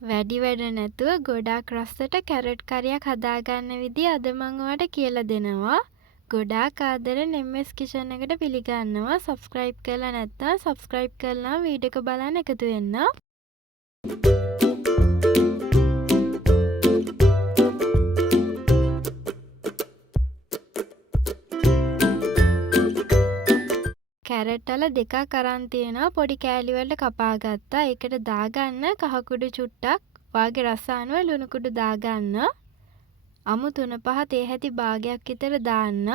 වැඩි වැඩ නැතුව ගොඩාක් රසට කැරට් කරියක් හදාගන්න විදිහ අද මම ඔයාලට කියලා දෙනවා. ගොඩාක් ආදරෙන් MS කිචන් එකට පිළිගන්නවා. සබ්ස්ක්‍රයිබ් කරලා නැත්නම් සබ්ස්ක්‍රයිබ් කරලා වීඩියෝ එක බලන්න එකතු වෙන්න. කැරට් වල දෙකක් අරන් තියෙනවා. පොඩි කෑලි වලට කපා ගත්තා. ඒකට දාගන්න කහ කුඩු චුට්ටක්, වාගේ රස අනුව ලුණු කුඩු දාගන්න. අමු 3-5 තේ හැටි භාගයක් විතර දාන්න.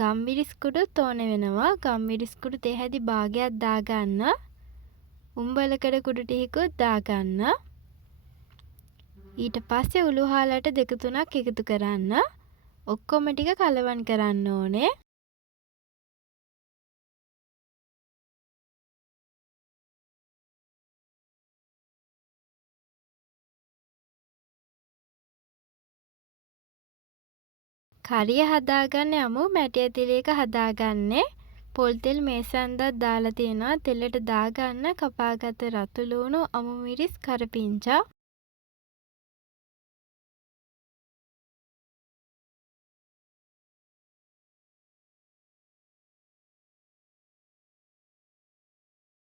ගම්මිරිස් කුඩුත් ඕන වෙනවා. ගම්මිරිස් කුඩු තේ හැටි භාගයක් දාගන්න. උම්බලකඩ කුඩු ටිකකුත් දාගන්න. ඊට පස්සේ උළු හාලට 2-3ක් එකතු කරන්න. ඔක්කොම ටික කලවම් කරන්න ඕනේ. කරිය හදාගන්න යමු. මැටි ඇතිලේක හදාගන්නේ. පොල් තෙල් මේසන්දක් දාලා තියෙනවා. තෙලට දාගන්න කපාගත්ත රතු ලුණු, අමු මිරිස්, කරපිංචා.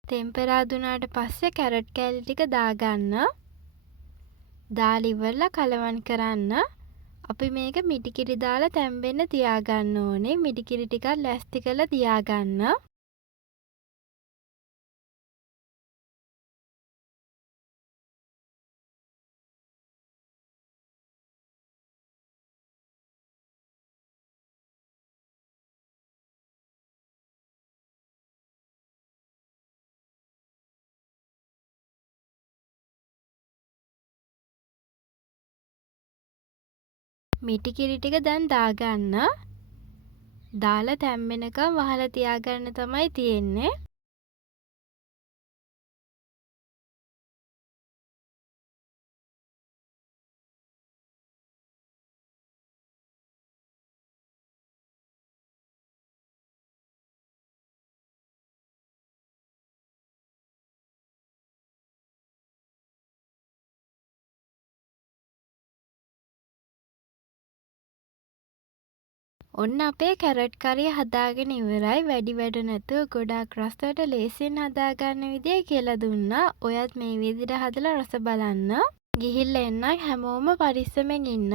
තෙම්පරා දුනාට පස්සේ කැරට් කෑලි ටික දාගන්න. දාලා ඉවරලා කලවම් කරන්න. අපි මේක මිටිකිරි දාලා තැම්බෙන්න තියාගන්න ඕනේ. මිටිකිරි ටිකක් ලැස්ති කරලා තියාගන්න. මිටිකිරි ටික දැන් දාගන්න. දාලා තැම්බෙනකම් වහලා තියාගන්න තමයි තියෙන්නේ. ඔන්න අපේ කැරට් කරිය හදාගෙන ඉවරයි. වැඩි වැඩ නැතුව ගොඩාක් රසට ලේසියෙන් හදාගන්න විදිය කියලා දුන්නා. ඔයත් මේ විදිහට හදලා රස බලන්න. ගිහිල්ලා එන්න. හැමෝම පරිස්සමෙන් ඉන්න.